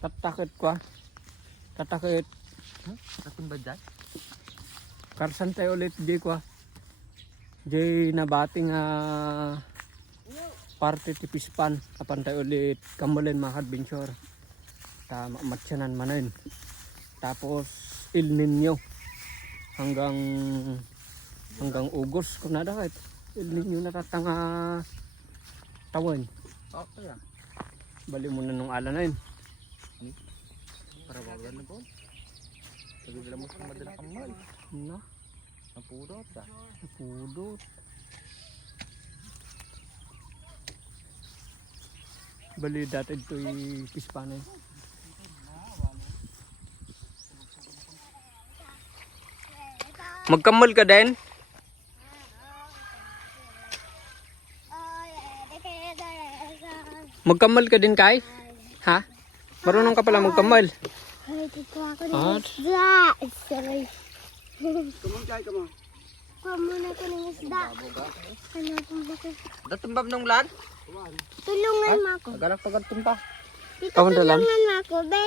Tatakit ko. Tatakit. Ating ba dyan? Karsan tayo ulit di ko. Di nabating parte tipispan. Kapan tayo ulit kamulen mga adventure. Tama matyanan manin. Tapos El Nino hanggang Ugos kung nada kahit El Nino natatanga tawan. Okay yan. Bali muna nung ala na yun. Para wala na po. Nagigila mo sa madala kamal. Na, Napudot ka. napudot. Bali dati ito'y pispan eh. Magkamal ka din? Magkamal ka din kay? Ha? Marunong ka pala magkamal? Ay, tito ako At? ng isda. Sorry. Kumang kaya ka mo. Kuha na ko ng isda. Ano pong bakit? Datumbab nung lan? Tulungan mo ako. Agalak pagad tumpa. Tito, Ako na lang. tulungan mo ako, be.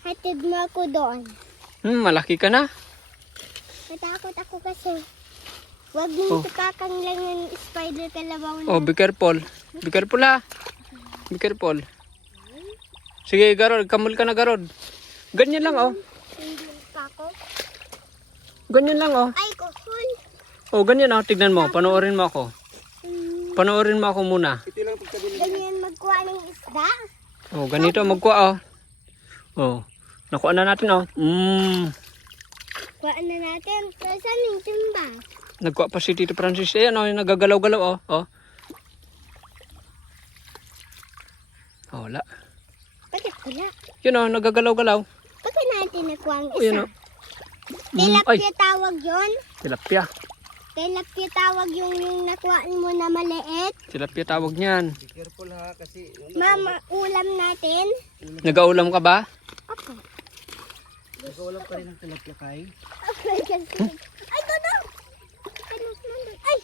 Hatid mo ako doon. Malaki ka na. Natakot ako kasi. Huwag mong tukakang lang ng spider kalabaw na. Oh, be careful. Be careful ha. Be careful. Sige, Garod. Kamul ka na, Garod. Ganyan lang, oh. Hindi pa ako. Ganyan lang, oh. Ay, kuhol. Oh, ganyan, oh. Tignan mo. Panoorin mo ako. Panoorin mo ako muna. Ganyan magkuha ng isda. Oh, ganito. Magkuha, oh. Oh. Nakuha na natin, oh. Kuha na natin. Saan yung timba? Nagkuha pa si Tito Francis. Ayan, oh. Nagagalaw-galaw, oh. Oh. Oh, wala. Bakit wala? Yun, oh. Nagagalaw-galaw. Bakit natin nakuha ang Oh, yun, isa? oh. Ay, Tilapia tawag yun. tilapia. Tilapia tawag yung nakuha mo na maliit. Tilapia tawag niyan. Be careful ha kasi. Mama, ulam natin. Nagaulam ka ba? Ako. Nagkawalan pa rin ang tilapia kay. Okay, kasi. Ay, todo! Ay!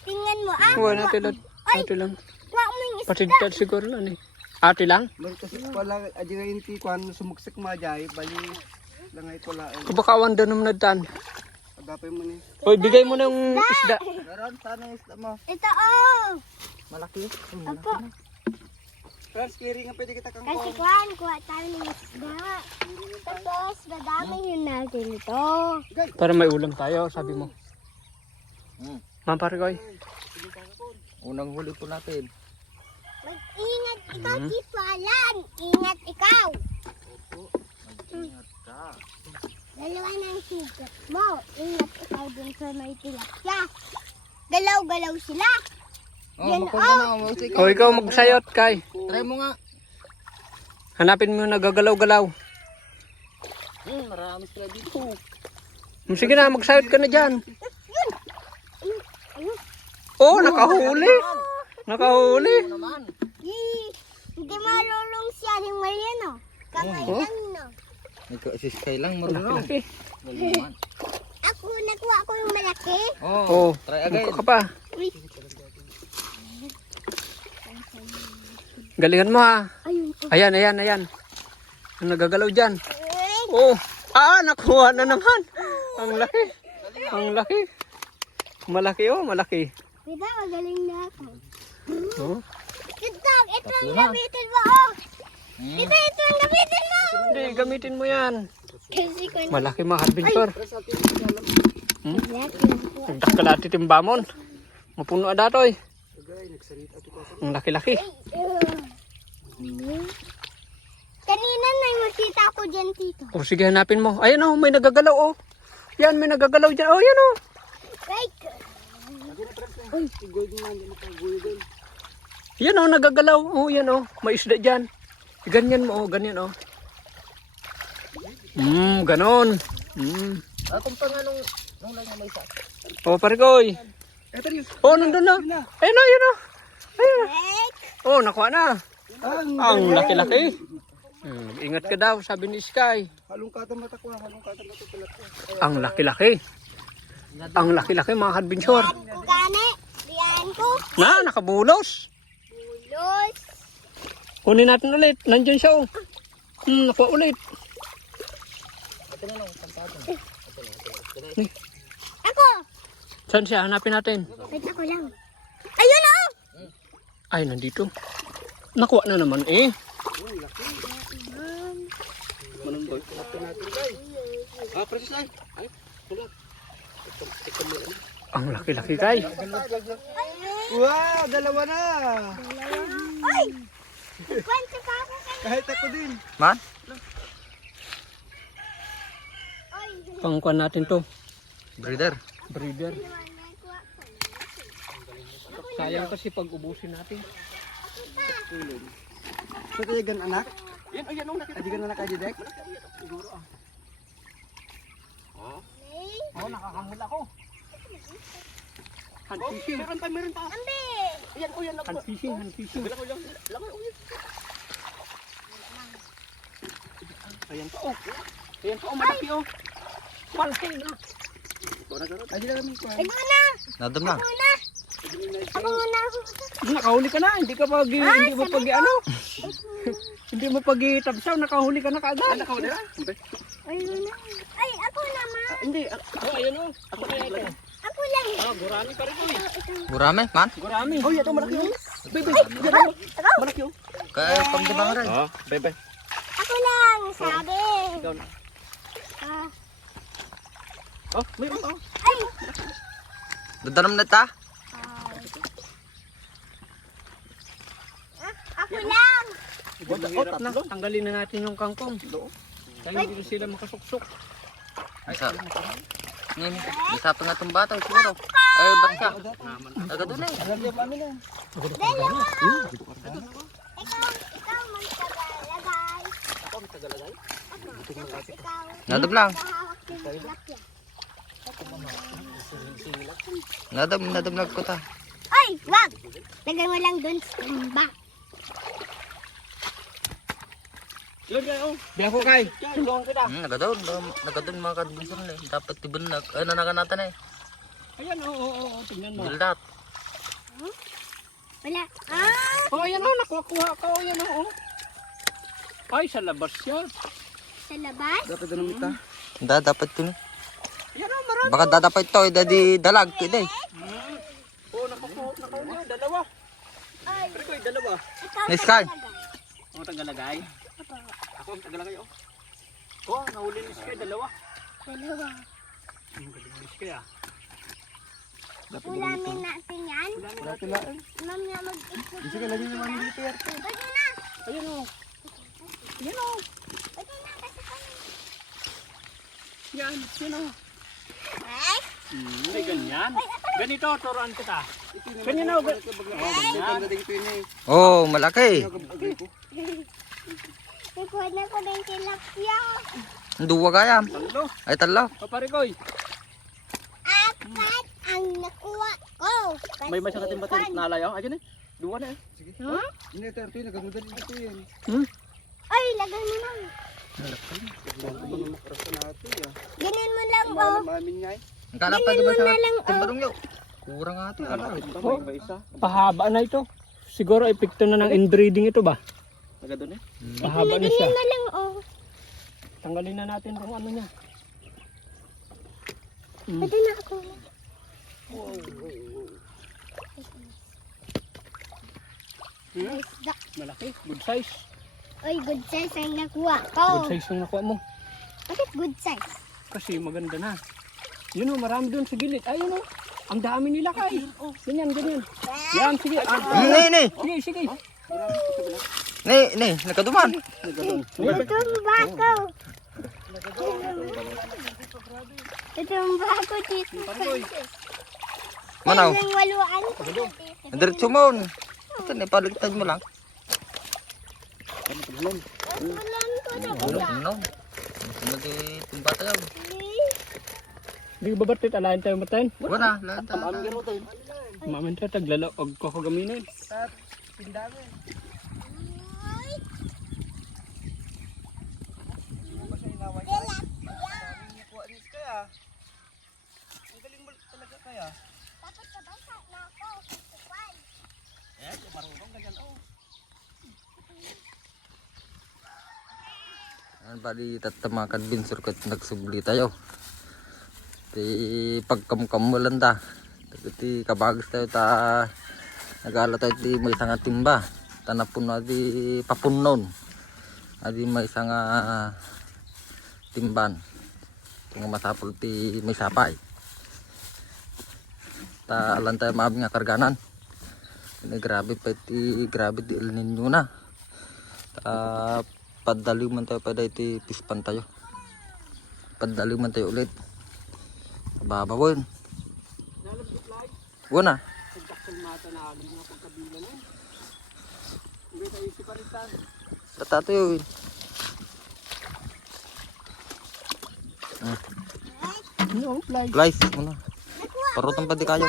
Tingnan mo, ah. Kuha natin lang. Ate lang. Kuha mo yung isda. Patid siguro lang, eh. Ate lang? Meron kasi pala adi nga yung tikwan sumuksik majay bali langay ko lain. Kubakawan doon naman nadan. Agapay mo ni. Hoy, bigay mo ng isda. Meron sana yung isda mo. Ito, oh. Malaki. Apo. Trans clearing ang pwede kita kang Kasi kuha tayo ng isda. Tapos, dadamihin natin ito. Para may ulam tayo, sabi mo. Ma'am Parikoy. Unang huli po natin. Mag-ingat ikaw, Tito Alan. Ingat ikaw. Ingat ka. Dalawa na ang sigat mo. Ingat ikaw dun sa may tilapia. Galaw-galaw sila. Yan, O ikaw magsayot kay. Try mo nga. Hanapin mo yung nagagalaw-galaw. Marami sila dito. Sige na, magsayot ka na dyan. Oh, nakahuli. Nakahuli. Naman. Hindi malulong siya ng mali, no? Kamay lang, no? Nagka-assist lang marunong. Laki. Naman. Ako, nakuha ko yung malaki. Oh, Try again. magkuha ka pa. Uy, Galingan mo ha. ayun po. Ayan, ayan, ayan. Ang nagagalaw dyan. Ay, Oh, nakuha na naman. Ang laki. Ang laki. Malaki, oh, malaki. diba, magaling na ako. Oh. Ito ang gamitin mo, oh. Ito ang gamitin mo. Hindi, gamitin mo yan. Kasi ko na. Malaki mga adventure. Malaki. Kalati timbamon. Mapuno datoy. Ang laki-laki. Kanina may makita ko dyan, Tito. O sige, hanapin mo. Ayan oh, may nagagalaw oh. Yan, may nagagalaw dyan. Oh, yan oh. Right. Yan oh, nagagalaw. Oh, yan oh. May isda dyan. Ganyan mo oh, ganyan oh. Ganon. Atong pa nga nung lang may isa. Oh, Parikoy. Oh, nandun na. Ayun oh, yun oh. Ayun. Right. Oh, nakuha na. Ang laki-laki. Ingat ka daw, sabi ni Sky. Halong kata mata ko, halong kata mata tilapia. Ang laki-laki. Ang laki-laki mga adventure. Ko gani. Diyan ko. Na, nakabulos. Bulos. Kunin natin ulit. Nandiyan siya oh. Nakuha ulit. Ako! Saan siya? Hanapin natin. Wait, ako lang. Ayun oh! Ay, nandito. Nakuha na naman eh. Manundoy. Lapin natin guys. Precious lang. Ay, kulat. Ang laki-laki kay. Wow, dalawa na. Ay! Kwento pa ako kay... Kahit ako din. Man? Ay! Pangkuhan natin to. Breeder. Breeder. Sayang kasi pag ubusin natin. So, tayo gan anak? Yan, Ajigan anak aja, Dek? Oh, nakakamula ko. Hand fishing. Meron pa. Ambi! Hand fishing, hand fishing. Ayan pa oh. Ayan pa oh, malaki oh. Malaki na. Ajigan kami ko. Ito na! Nadam na. Ako na! Ako muna! Nakahuli ka na, hindi ka pag hindi mo pag ano. Hindi mo pag tabsaw, nakahuli ka na kaagad. Nakahuli na? Ayun na! Ay, ako naman! Hindi. Oh, ayun oh. Ako kaya ito. Ako lang! Ah, gurami pa rin oh. Gurame, man? Gurami. Oh, ito malaki oh. Bebe, malaki oh. Kaya pamdibang rin. Oh, bebe. Ako lang! Sabi! Ikaw na. Ah, Oh, mayroon oh. ay! Dadanam na ta. Ako lang! Hirap na. Tanggalin na natin yung kangkong. Kaya hindi sila makasuksok. Isa. Ngayon, isa pa nga itong bata siguro. Ay, ba't ka? Agad doon eh. Dalawa! Ikaw magtagalagay. Ako ang tagalagay. Ikaw. Nadam lang. Hahawak ng tilapia. Nadam lang ko ta. Ay! Wag! Lagay mo lang dun sa timba. Lagay oh. Biya ko kay. Tulungan kita. Nagadun mga kadbunsan eh. Dapat tibunag. Ay, nanaganatan eh. Ayan oh. Tingnan mo. Gildat. Wala. Ah! Oh, ayan oh. Nakuha ka oh. Ayan oh. Ay, sa labas siya. Sa labas? Dapat doon umita. Dapat yun. Ayan oh, marami. Baka dadapat ito. Dadi dalag. Pwede. Oh, nakuha. Dalawa. Ay! Pero ko dalawa. Ikaw Nice try. tagalagay. Oh, tagalagay. Apo. Ako ang tagalagay oh. Oh, nahuli ni Sky dalawa. Dalawa. Ang galing ni Sky ah. Ulamin natin yan. Dapat lang. Ma'am na mag-ikot. Sige, lagi naman dito yan. Pwede na! Ayan oh. Ayan oh. Pwede na kasi kami. Yan oh. Ay! Hindi ganyan. Ganito, turuan kita. Ganyan Ganyan na. oh. Ganyan dito yun eh. Oh, malaki. Ikuha na ko ng tilapia. Duwa kaya. Talo. Ay, talo. O pare koy. Apat ang nakuha ko. May masakatin ba tayo? Nalayaw? Ayun eh. Duwa na eh. Sige. Huh? Hindi, ito yung nagamudal dito yan. Ay, lagay mo lang. Ganun mo lang, oh. Mamin niya eh. Kala pa di ba sa timbarong yun? Kurang nga ito. Oh, pahaba na ito. Siguro epekto na ng inbreeding ito ba? Taga doon eh. Pahaba na siya. Ganun na lang, oh. Tanggalin na natin kung ano niya. Pwede na ako. Isda. Malaki. Good size. Ay, good size ang nakuha ko. Good size yung nakuha mo. Bakit good size? Kasi maganda na. Yun o, marami doon sa gilid. Ayun o. Ang dami nila kay. Ganyan. Yan, sige. Ni. Sige. Ni, nakaduman. Tumba ko. Tumba ko dito. Manaw. Ang waluan. Diretso mo. Ito, ipaligtad mo lang. Waluan ko na ba? Ano? Hindi tumba tayo. Hindi ba ba't alahin tayo matayin? Wala, lahat. Maman tayo taglala. Og kakagaminan. Tindami. Ang galing mo talaga kaya. Dapat sabasa na ako. Tuwan. Eh, marunong ganyan oh. Bali tatamakan binsur kat nagsubli tayo. Ti pagkamkamulan ta. Ti kabagas tayo ta nagala tayo ti may isang timba. Tanapon na di papunon. Adi may isang timban. Kung masapol ti may sapay. Ta alam tayo maabing nga karganan. Grabe pa ti grabe ti El Nino na. Ta padaliw man tayo pada iti pispan tayo. Padaliw man tayo ulit. Babawon. Wala. Tata tayo. Guys, muna. Parutang pa di kayo.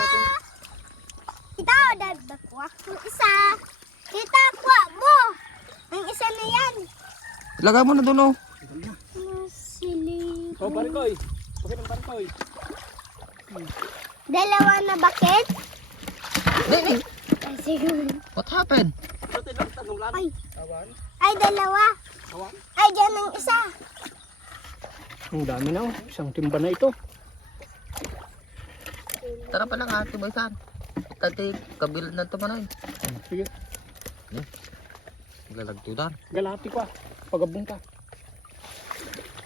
Kita dagdakwa. Yung isa. Kita kwa mo. Ang isa na yan. Ilagay mo na doon oh. Masili. Oh, barikoy. Bakit ang barikoy? Dalawa na bakit? Hindi. Siguro. What happened? Ay. Ay, dalawa. Ay, dyan ang isa. Ang dami na oh. Isang timba na ito. Tara pa lang ate Baysan. Tati kabilan na tumanay. Sige. Lalagtudan. Galati ko ah. Pagabong ka.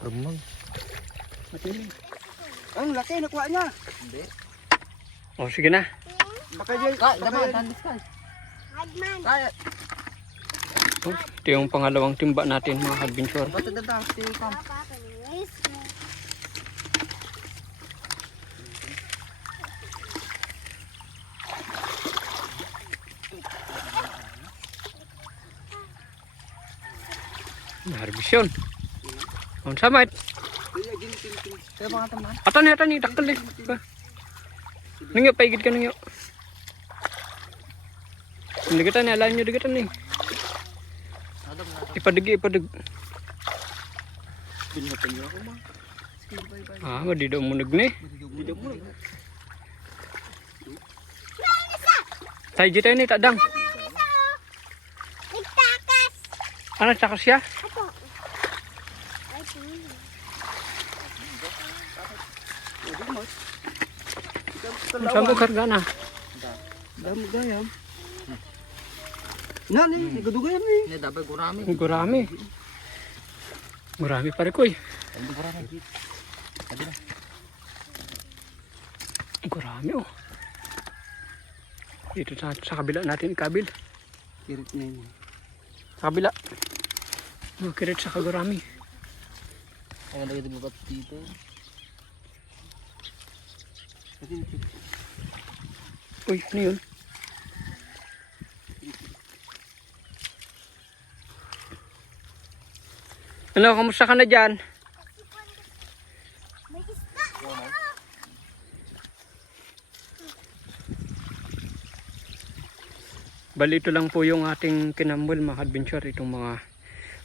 Rumang. Matili. Ang laki, nakuha niya. Hindi. Oh, sige na. Baka dyan. Hagman. Kaya. Oh, ito yung pangalawang timba natin mga adventure. Basta dadang si Pam. Papakalinis. Harbisyon. On samait. Kaya mga teman. Atan ni dakkel eh. Ningyo paigid ka ningyo. Digatan ni alam nyo digatan ni. Ipadig. Ah, madidaw munag ni. Tayo jita ni tadang. Nagtakas. Ano tsaka siya? Apo. Ay, tuloy. Saan mo karga na? Dami gayam. Nani, nagadugayan ni. Ini dapat gurami. Gurami. Gurami pare koy. Hindi gurami. Adi na. Gurami oh. Dito sa kabila natin ikabil. Kirit na yun. Sa kabila. Makirit sa kagurami. Ang lagi dibukat dito. Uy, ano yun? Ano, kamusta ka na dyan? May isda. Bali ito lang po yung ating kinambol mga adventure, itong mga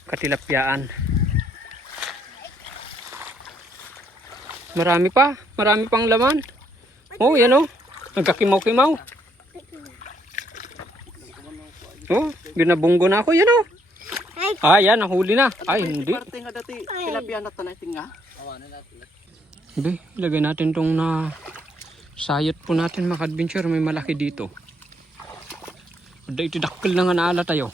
katilapyaan. Marami pang laman. Oh, yan oh. Nagkakimaw-kimaw. Oh, binabunggo na ako, yan oh. Ay, Ah, yan, nahuli na. Ay, hindi. Parte nga dati, tilapia na tanay tinga. Hindi, ilagay natin tong na sayot po natin mga adventure, may malaki dito. Ada ito dakkel na nga naala tayo.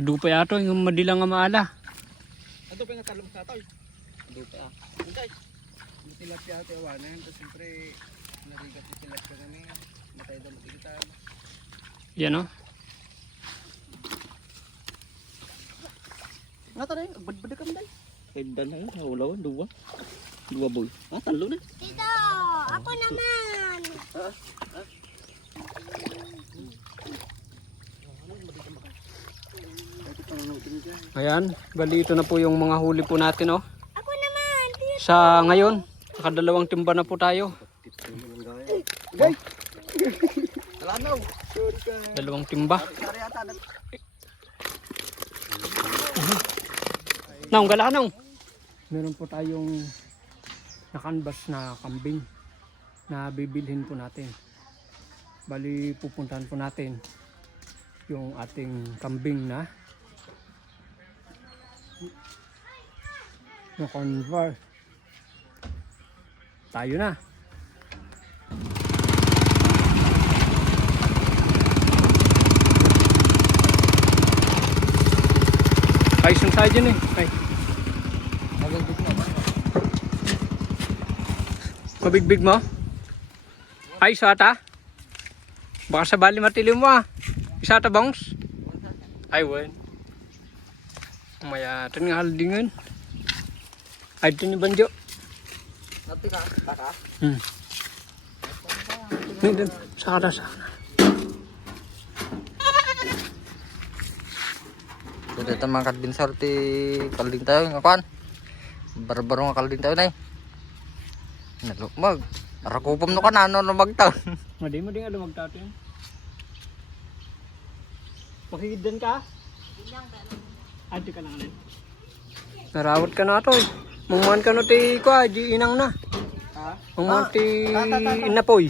Ado pa yato, yung madilang nga maala. Ato pa nga talong sa toy. Dito ah. Okay. Yung tilapia ate awanan, tapos siyempre narigat yung tilapia kami. Matay daw magkikita. Yan o. Nga tayo, agbad-bad kami tayo. Kaya na yun, hulawan, dua. Dua boy. Ah, talo na. dito. Ako naman. Ayan, bali ito na po yung mga huli po natin oh. Ako naman. Sa ngayon, nakadalawang timba na po tayo. Guys! Alanaw! Sorry ka. Dalawang timba. Sorry ata. Naong gala ka naong. Meron po tayong nakanbas na kambing na bibilhin po natin. Bali pupuntahan po natin yung ating kambing na convert. Tayo na. Ay, sun tayo dyan eh. Ay. Mabigbig mo? Ay, isa ata? Baka sa bali matilim mo ah. Isa ata bongs? Ay, wen. Maya, ito nga haldingan. Ay, ito ni Banjo. Nanti ka, taka. Nandun, saka na. So dito mga kadbinsor ti kalding tayo nga kuan. Barbaro nga kalding tayo nay. Nalukmag. Arakupom no kan ano no magtaon. Madi mo din nga lumagtato yun. Makikiddan ka? Adi ka lang alin. Narawat ka na ito eh. Mungman ka no ti ko di inang na. Ha? Mungman ti inapoy.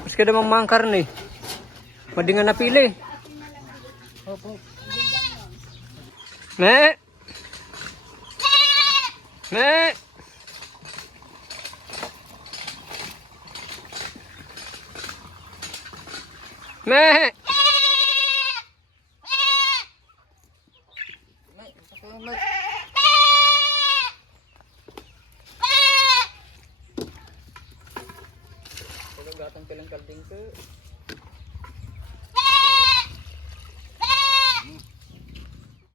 Mas kada mang karne. Madi nga napili. Me! Me! Me! Gatang pilang kalding ko.